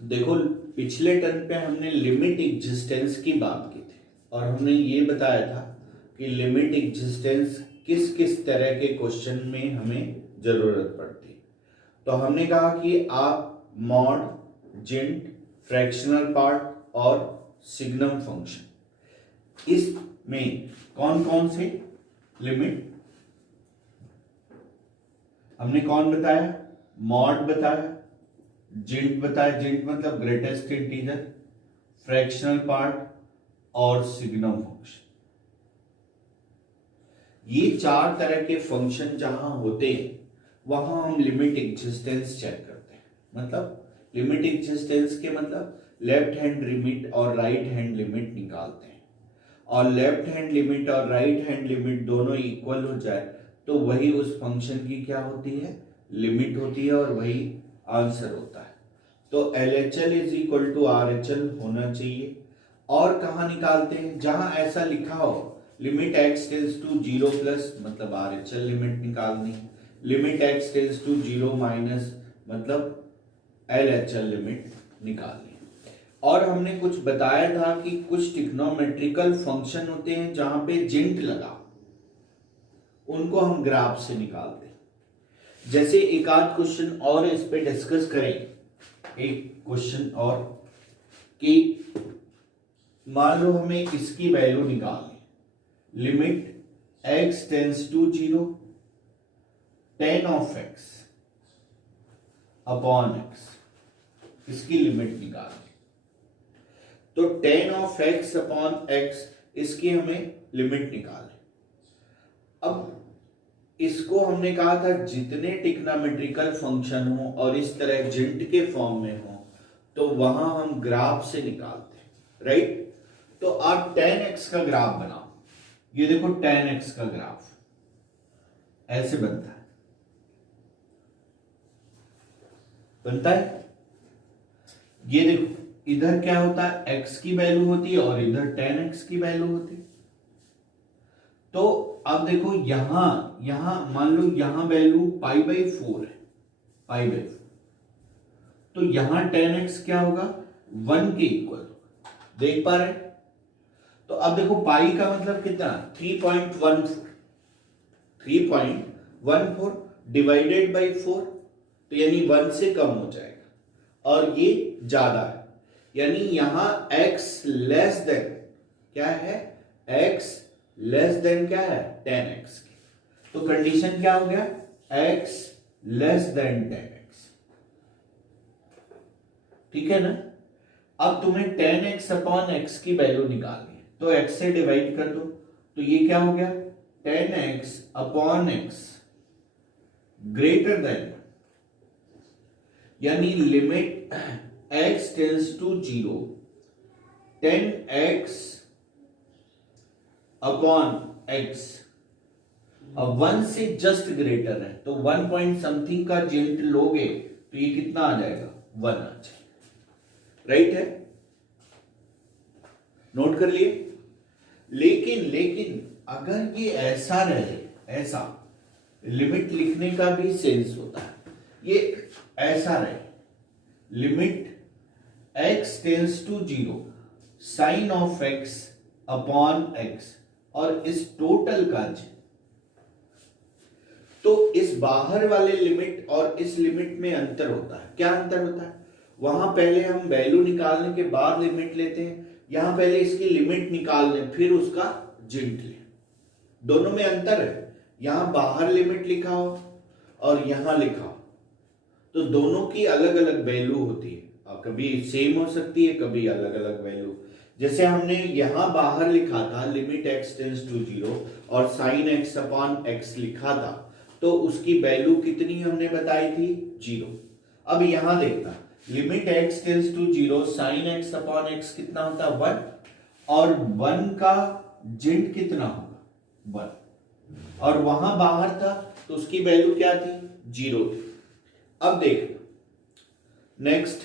देखो, पिछले टर्म पे हमने लिमिट एग्जिस्टेंस की बात की थी और हमने ये बताया था कि लिमिट एग्जिस्टेंस किस किस तरह के क्वेश्चन में हमें जरूरत पड़ती है। तो हमने कहा कि आप मॉड, जिंट, फ्रैक्शनल पार्ट और सिग्नम फंक्शन, इसमें कौन कौन से लिमिट हमने कौन बताया, मॉड बताया, जिंट बताया, जिंट मतलब ग्रेटेस्ट इंटीजर, फ्रैक्शनल पार्ट और सिग्नम फंक्शन। ये चार तरह के फंक्शन जहां होते हैं वहां हम लिमिट एग्जिस्टेंस चेक करते हैं। मतलब लिमिट एग्जिस्टेंस के मतलब लेफ्ट हैंड लिमिट और राइट हैंड लिमिट निकालते हैं, और लेफ्ट हैंड लिमिट और राइट हैंड लिमिट दोनों इक्वल हो जाए तो वही उस फंक्शन की क्या होती है, लिमिट होती है, और वही आंसर होता है। तो LHL is equal to RHL होना चाहिए। और कहा निकालते हैं, जहां ऐसा लिखा हो limit x tends to 0 plus मतलब RHL लिमिट निकालनी, limit x tends to 0 minus मतलब LHL लिमिट निकालनी। और हमने कुछ बताया था कि कुछ ट्रिग्नोमेट्रिकल फंक्शन होते हैं जहां पे जिंट लगा, उनको हम ग्राफ से निकालते हैं। जैसे एक आध क्वेश्चन और इस पे डिस्कस करें, एक क्वेश्चन और कि मान लो हमें इसकी वैल्यू निकालनी, limit x tends to 0 tan of x upon x, इसकी लिमिट निकालनी। तो tan of x upon x इसकी हमें लिमिट निकालनी। अब इसको हमने कहा था जितने ट्रिग्नोमेट्रिकल फंक्शन हो और इस तरह जिंट के फॉर्म में हो तो वहां हम ग्राफ से निकालते हैं, राइट। तो आप tan x का ग्राफ बनाओ, ये देखो tan x का ग्राफ ऐसे बनता है, ये देखो इधर क्या होता है, x की वैल्यू होती है और इधर tan x की वैल्यू होती है। तो अब देखो यहां मान लो यहां वैल्यू π/4 है, π/4, तो यहां tan x क्या होगा, 1 के इक्वल, देख पा रहे। तो अब देखो पाई का मतलब कितना, 3.14 डिवाइडेड बाई 4, तो यानी 1 से कम हो जाएगा और ये ज्यादा है, यानी यहां x लेस देन क्या है, x लेस देन क्या है, tan x की। तो कंडीशन क्या हो गया, x less than tan x, ठीक है ना। अब तुम्हें tan x अपॉन x की वैल्यू निकालनी है, तो x से डिवाइड कर दो, तो ये क्या हो गया, tan x upon x greater than, यानी limit x tends to 0 tan x upon x, अब 1 से जस्ट ग्रेटर है तो 1 पॉइंट समथिंग का जिंट लोगे तो ये कितना आ जाएगा, 1 आ जाएगा, राइट है, नोट कर लिए। लेकिन अगर ये ऐसा रहे, ऐसा लिमिट लिखने का भी सेंस होता है, ये ऐसा रहे, limit x tends to 0 sine of x upon x, और इस टोटल का जी, तो इस बाहर वाले लिमिट और इस लिमिट में अंतर होता है। क्या अंतर होता है, वहां पहले हम वैल्यू निकालने के बाद लिमिट लेते हैं, यहां पहले इसकी लिमिट निकाल लें फिर उसका जिंट लें, दोनों में अंतर है। यहां बाहर लिमिट लिखा हो और यहां लिखा हो तो दोनों की अलग अलग वैल्यू होती है, कभी सेम हो सकती है, कभी अलग अलग वैल्यू। जैसे हमने यहां बाहर लिखा था लिमिट x टेंड्स टू 0 और साइन x अपॉन x लिखा था, तो उसकी वैल्यू कितनी हमने बताई थी, 0। अब यहां देखना, limit x tends to 0 sine x upon x कितना होता है, 1, और 1 का जिंट कितना होगा, 1, और वहां बाहर था तो उसकी वैल्यू क्या थी, 0 थी। अब देखना next,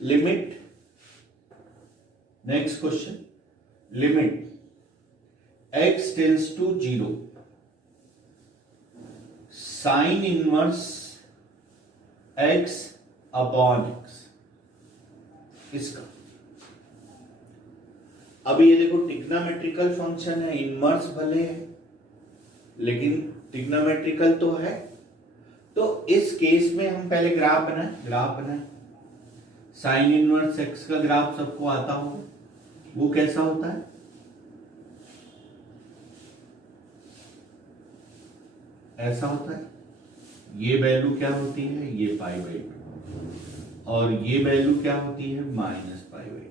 limit, next question, limit x tends to 0 sine inverse x upon x इसका। अब ये देखो ट्रिग्नोमेट्रिकल फंक्शन है, इनवर्स भले है लेकिन ट्रिग्नोमेट्रिकल तो है। तो इस केस में हम पहले ग्राफ बनाए। साइन इनवर्स x का ग्राफ सबको आता होगा, वो कैसा होता है? ऐसा होता है। ये वैल्यू क्या होती है? ये π/2 और ये वैल्यू क्या होती है? -π/2।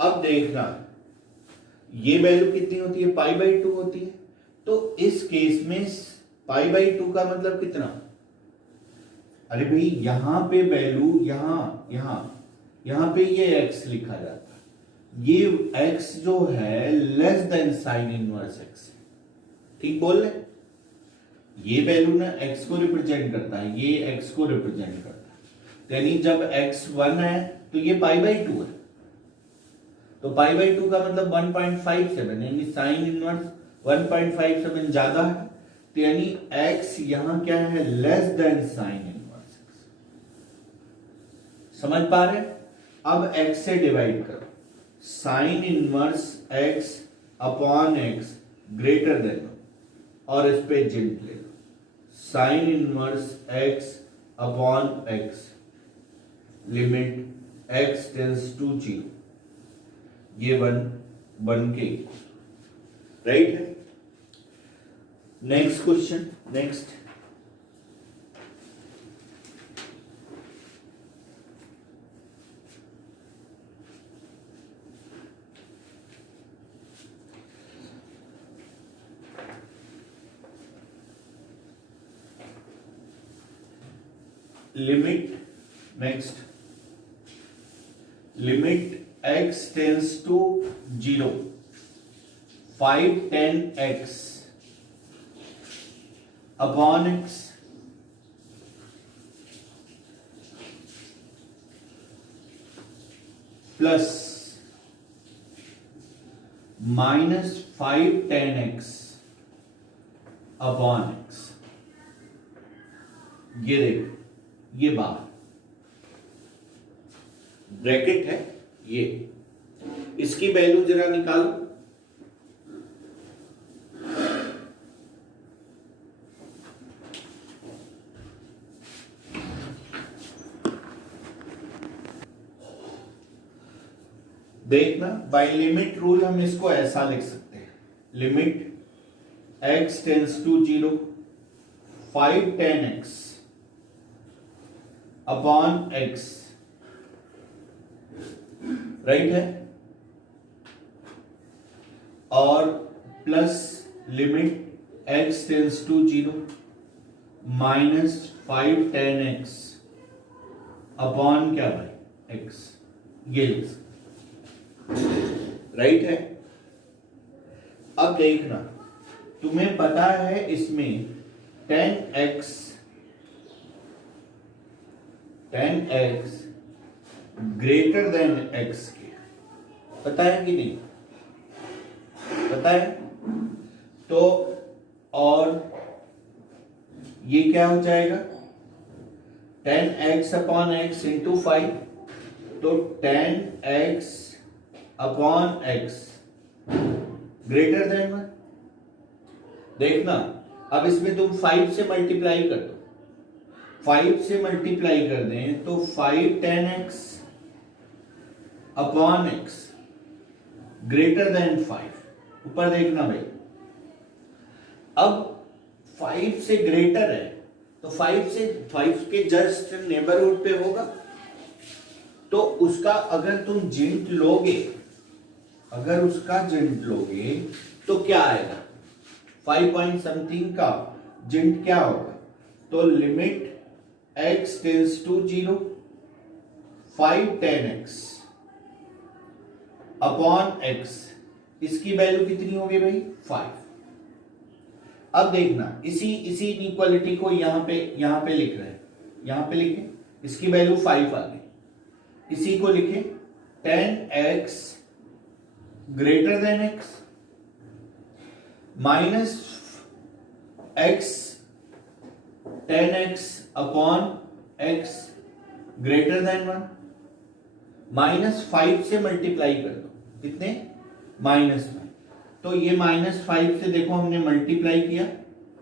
अब देखना ये वैल्यू कितनी होती है? π/2 होती है। तो इस केस में π/2 का मतलब कितना? अरे भाई यहां पे वैल्यू यहां पे ये x लिखा जाता है, ये x जो है less than sine inverse x, ठीक बोल रहे? ये वैल्यू ना x को रिप्रेजेंट करता है, ये x को रिप्रेजेंट करता है। यानी जब x 1 है तो ये π/2 है। तो π/2 का मतलब 1.57, यानी साइन इनवर्स 1.57 ज्यादा है, तो यानी x यहां क्या है? Less than sine inverse x। समझ पा रहे? अब x से डिवाइड करो, sine inverse x upon x greater than, और इस पे जिंट ले लो, sine inverse x upon x limit x tends to 0, ये 1 के राइट है। Next question, next limit, next limit x tends to 0, 5 10x upon x plus -5 10x upon x। ये देख, ये बाहर ब्रैकेट है, ये इसकी वैल्यू जरा निकालो। देखना बाय लिमिट रूल हम इसको ऐसा लिख सकते हैं, limit x tends to 0, 5 10x upon x, right है, और plus limit x tends to 0 -5 10x upon क्या भाई? x। ये लिख सकते, राइट है। अब देखना, तुम्हें पता है इसमें 10x ग्रेटर देन x के, पता है कि नहीं? पता है। तो और ये क्या हो जाएगा? 10x अपॉन x इंटू 5, तो 10x upon x greater then 1। देखना अब इसमें तुम 5 से मल्टीप्लाई कर दो, 5 से मल्टीप्लाई कर दें तो 5 10x upon x greater then 5। ऊपर देखना भाई, अब 5 से ग्रेटर है तो 5 के जस्ट नेबरहुड पे होगा, तो उसका अगर तुम जिंट लोगे, अगर उसका जिंट लोगे तो क्या आएगा? 5 पॉइंट समथिंग का जिंट क्या होगा? तो limit x tends to 0, 5 10x upon x, इसकी वैल्यू कितनी होगी भाई? 5। अब देखना इसी इनइक्वालिटी को यहां पे लिख रहे हैं, यहां पे लिखे, इसकी वैल्यू 5 आ गई, इसी को लिखे 10x greater than x x 10x upon x greater then 1, -5 से मल्टीप्लाई कर दो, कितने, -5। तो ये -5 से देखो हमने मल्टीप्लाई किया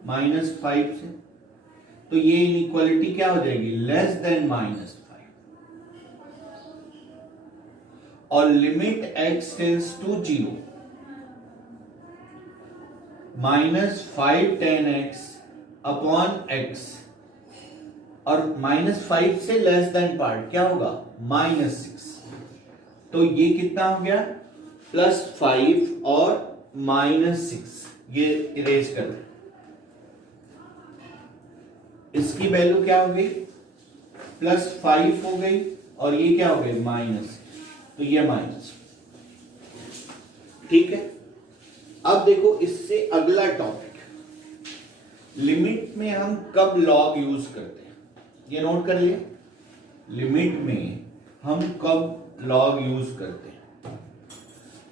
-5 से, तो ये इनइक्वालिटी क्या हो जाएगी, लेस देन -5। और limit x tends to 0, -5 10x upon x, और -5 से लेस देन पार्ट क्या होगा, -6। तो ये कितना हो गया, +5 और -6, ये इरेज कर रहे, इसकी वैल्यू क्या हो गई, +5 हो गई, और ये क्या हो गई, माइनस, तो ये माइनस। ठीक है, अब देखो इससे अगला टॉपिक, लिमिट में हम कब लॉग यूज करते हैं, ये नोट कर लिया, लिमिट में हम कब लॉग यूज करते हैं,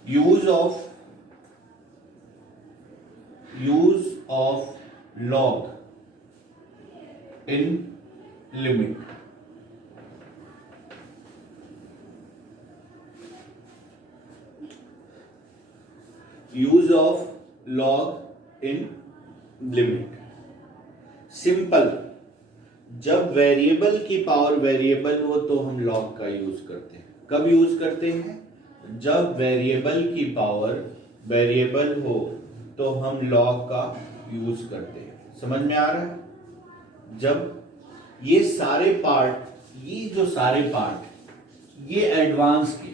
use of log in limit. Use of log in limit simple, जब वेरिएबल की पावर वेरिएबल हो तो हम लॉग का यूज करते हैं। कब यूज करते हैं, जब वेरिएबल की पावर वेरिएबल हो तो हम लॉग का यूज करते हैं। समझ में आ रहा है, जब ये सारे पार्ट, ये जो सारे पार्ट ये एडवांस के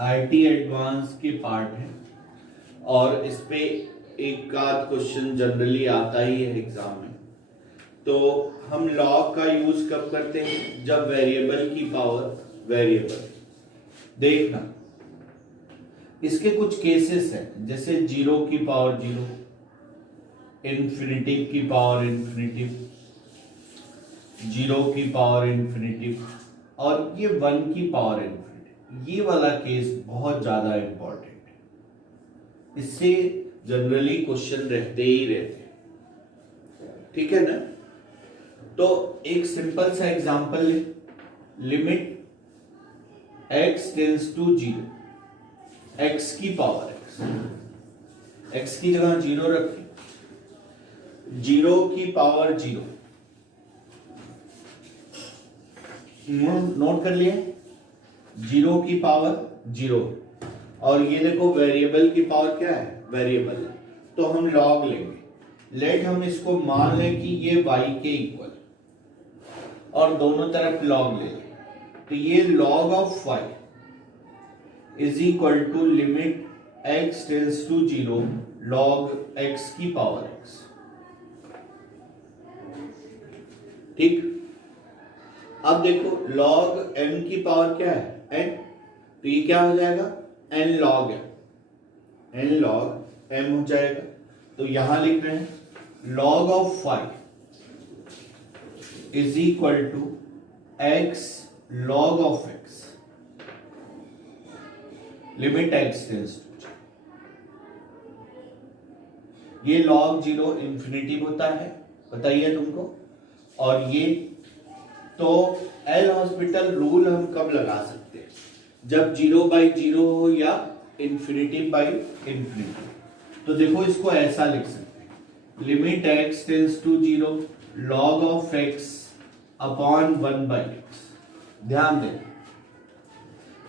आईटी एडवांस के पार्ट है, और इस पे एक आध क्वेश्चन जनरली आता ही है एग्जाम में। तो हम लॉग का यूज कब करते हैं, जब वेरिएबल की पावर वेरिएबल। देखना इसके कुछ केसेस हैं, जैसे 0 की पावर 0, इन्फिनिटिव की पावर इन्फिनिटिव, 0 की पावर इन्फिनिटिव, और ये 1 की पावर इन्फिनिटिव। ये वाला केस बहुत ज्यादा इंपॉर्टेंट है, इससे जनरली क्वेश्चन रहते ही रहते हैं। ठीक है ना, तो एक सिंपल सा एग्जांपल ले, limit x tends to 0, x की पावर x की जगह 0 रखें, 0 की पावर 0, नोट कर लिए, 0 की पावर 0, और ये देखो वेरिएबल की पावर क्या है, वेरिएबल, तो हम लॉग लेंगे। लेट हम इसको मान लें कि ये y के इक्वल, और दोनों तरफ लॉग ले लें, तो ये log of y is equal to limit x tends to 0 log x की पावर x। ठीक, अब देखो log m की पावर क्या है, n, तो ये क्या हो जाएगा, n log m, n log m हो जाएगा। तो यहां लिख रहे हैं log of y is equal to x log of x, limit x tends to, ये log 0 इंफिनिटी होता है, बताइए तुमको। और ये तो एल हॉस्पिटल रूल हम कब लगा सकते हैं, जब 0/0 हो या इंफिनिटी बाई इंफिनिटी। तो देखो इसको ऐसा लिख सकते हैं, limit x tends to 0 log of x upon 1/x। ध्यान दें,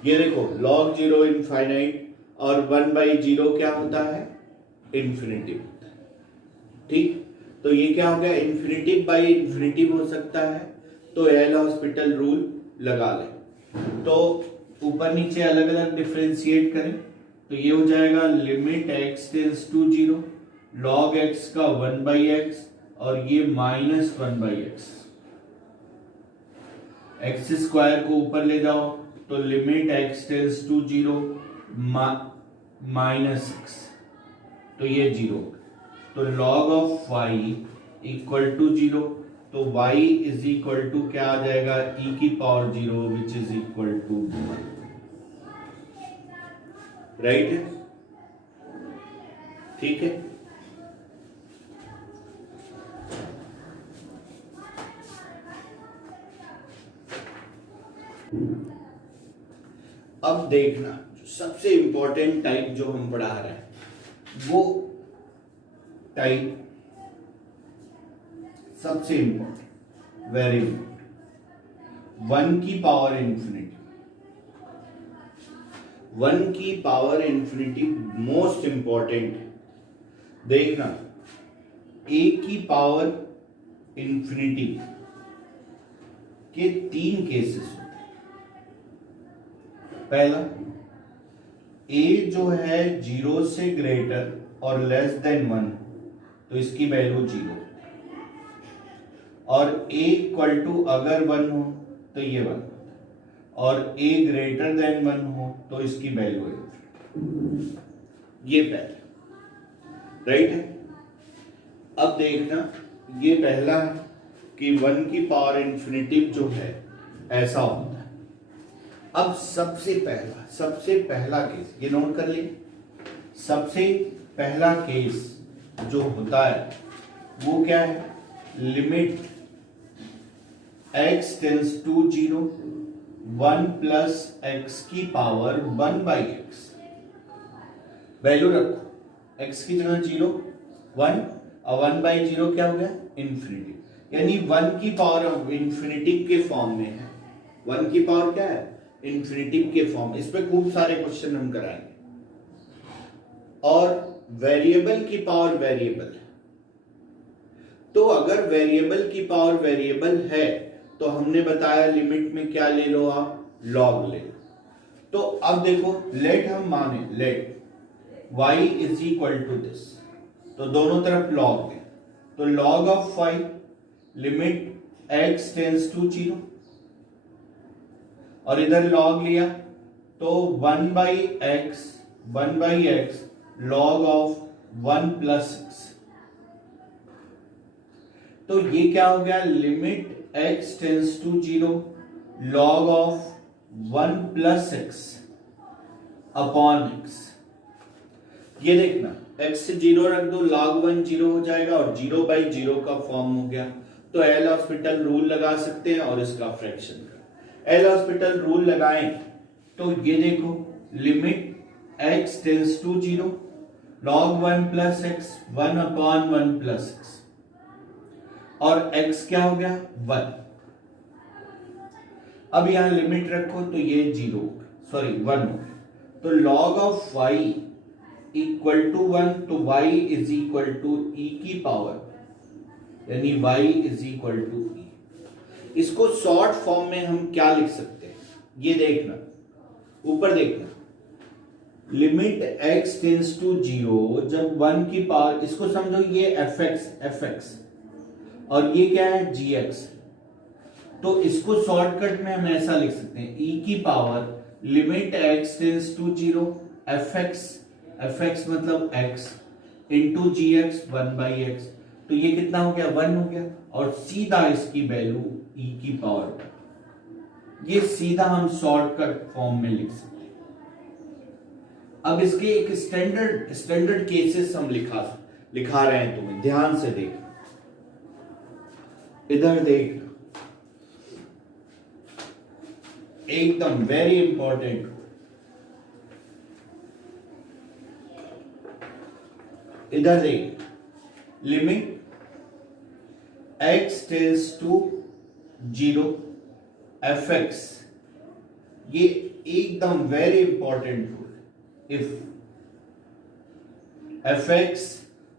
ये देखो log 0 इनफाइनाइट और 1/0 क्या होता है, इंफिनिटी होता है। ठीक, तो ये क्या हो गया, इंफिनिटी बाई इंफिनिटी हो सकता है, तो एल हॉस्पिटल रूल लगा लें। तो ऊपर नीचे अलग अलग डिफरेंशिएट करें, तो ये हो जाएगा limit x tends to 0 log x का 1/x, और ये -1/x। x स्क्वायर को ऊपर ले जाओ, तो लिमिट x टेंस टू 0 -6, तो ये 0, तो log of y equal to 0, तो y इज इक्वल टू क्या आ जाएगा, e की power 0 which is equal to 1। Right है, ठीक है। अब देखना जो सबसे इंपॉर्टेंट टाइप जो हम पढ़ा रहे हैं वो टाइप सबसे इंपॉर्टेंट, वेरी इंपॉर्टेंट, 1 की पावर इंफिनिटी। 1 की पावर इंफिनिटी मोस्ट इंपॉर्टेंट है। देखना a की पावर इंफिनिटी के 3 केसेस होते हैं। पहला, a जो है 0 से ग्रेटर और लेस देन 1 तो इसकी वैल्यू 0, और a इक्वल टू अगर 1 हो तो ये 1, और a ग्रेटर देन 1 हो तो इसकी वैल्यू है, ये पहला, राइट है। अब देखना ये पहला है कि 1 की पावर इंफिनिटिव जो है ऐसा होता है। अब सबसे पहला केस ये नोट कर लिए। सबसे पहला केस जो होता है वो क्या है, limit x tends to 0, 1 plus x की पावर 1 बाई एक्स। वैल्यू रखो, x की जगह 0, 1 और 1 बाई 0 क्या हो गया, इंफिनिटी। यानी 1 की पावर इंफिनिटिव के फॉर्म में है। 1 की पावर क्या है, इंफिनिटिव के फॉर्म। इस पे खूब सारे क्वेश्चन हम कराएंगे। और वेरिएबल की पावर वेरिएबल है, तो अगर वेरिएबल की पावर वेरिएबल है तो हमने बताया लिमिट में क्या ले लो आप, लॉग ले लो। तो अब देखो लेट हम माने, let y is equal to this, तो दोनों तरफ लॉग है, तो log of y limit x tends to 0, और इधर लॉग लिया तो 1 by x log of 1 plus x. तो ये क्या हो गया, limit x tends to 0 log of 1 plus x upon x. ये देखना x से 0 रख दो, log 1 0 हो जाएगा और 0 बाई 0 का फॉर्म हो गया। तो एल हॉस्पिटल रूल लगा सकते हैं और इसका फ्रैक्शन का एल हॉस्पिटल रूल लगाएं तो ये देखो limit x tends to 0 log 1 plus x 1 upon 1 plus x, और x क्या हो गया 1। अब यहां लिमिट रखो तो ये 0 सॉरी 1 हो गया, तो log of y equal to 1, तो y is equal to e की पावर, यानी y is equal to e। इसको शॉर्ट फॉर्म में हम क्या लिख सकते हैं, ये देखना, ऊपर देखना, लिमिट x टेंस टू 0 जब 1 की पावर, इसको समझो ये fx और ये क्या है gx, तो इसको शॉर्टकट में हम ऐसा लिख सकते हैं e की power limit x tends to 0 fx मतलब x into gx 1 by x, तो ये कितना हो गया 1 हो गया, और सीधा इसकी वैल्यू e की पावर, ये सीधा हम शॉर्टकट फॉर्म में लिख सकते हैं। अब इसके एक स्टैंडर्ड केसेस हम लिखा रहे हैं, तुम्हें ध्यान से देखना, इधर देखना, एकदम वेरी इंपॉर्टेंट। इधर देख, limit x tends to 0 fx, ये एकदम very important rule. If fx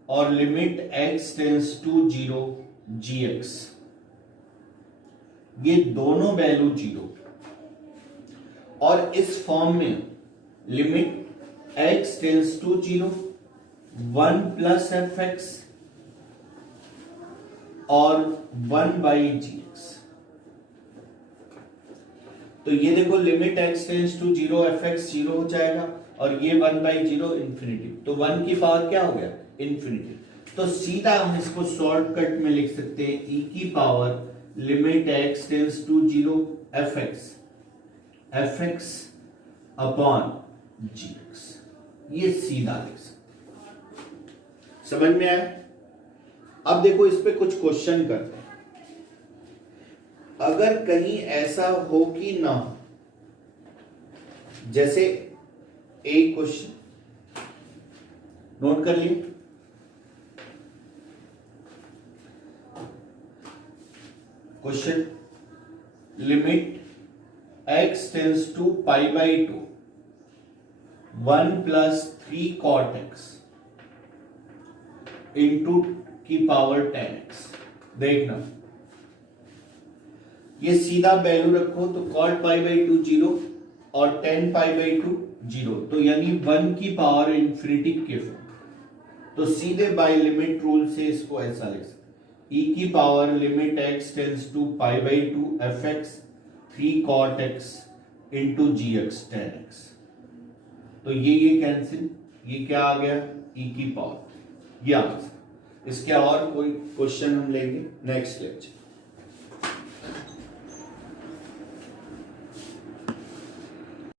और limit x tends to 0 gx, ये दोनों वैल्यू 0, और इस फॉर्म में limit x tends to 0 1 plus fx और 1 बाई gx, तो ये देखो limit x tends to 0 fx 0 हो जाएगा, और ये 1 बाई 0 इंफिनिटी, तो 1 की पावर क्या हो गया इंफिनिटी। तो सीधा हम इसको शॉर्टकट में लिख सकते हैं e की power limit x tends to 0 fx upon gx, ये सीधा लिख सकते हैं। समझ में आया? अब देखो इस पे कुछ क्वेश्चन करते हैं। अगर कहीं ऐसा हो कि ना हो, जैसे एक क्वेश्चन नोट कर लिए, question limit x tends to pi by 2 1 plus 3 cot x into की पावर 10x। देखना ये सीधा वैल्यू रखो तो cot पाई बाई 2 0 और 10 पाई बाई 2 0, तो यानी 1 की पावर इंफिनिटी के फॉर्म। तो सीधे बाय लिमिट रूल से इसको ऐसा लिख सकते, e की power limit x tends to pi by 2 fx 3 cot x into gx 10x। तो ये कैंसिल, ये क्या आ गया e की पावर, ये आंसर। इसके और कोई क्वेश्चन हम लेंगे नेक्स्ट लेक्चर।